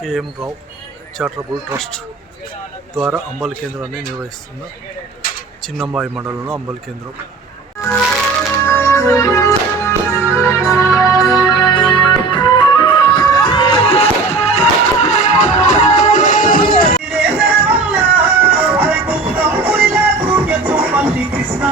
KM రావు charitable trust ద్వారా అంబలి కేంద్రాన్ని నిర్వహిస్తున్న చిన్నంబాయి మండలంలో అంబలి కేంద్రం. కృష్ణ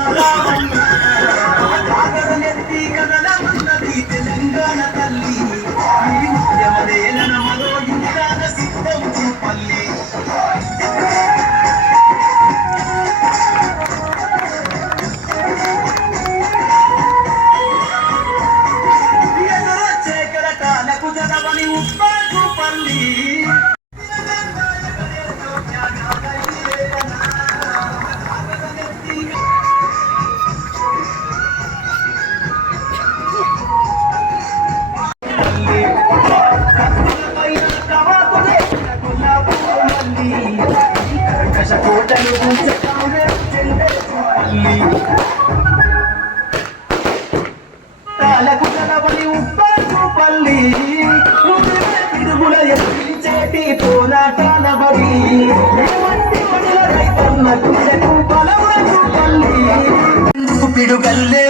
కెరటాలకు జనవని ఉప్పా చూపల్లి కోటలు ఎత్తించేటి పోరాటాల బడి రైతన్న పిడుగల్లే?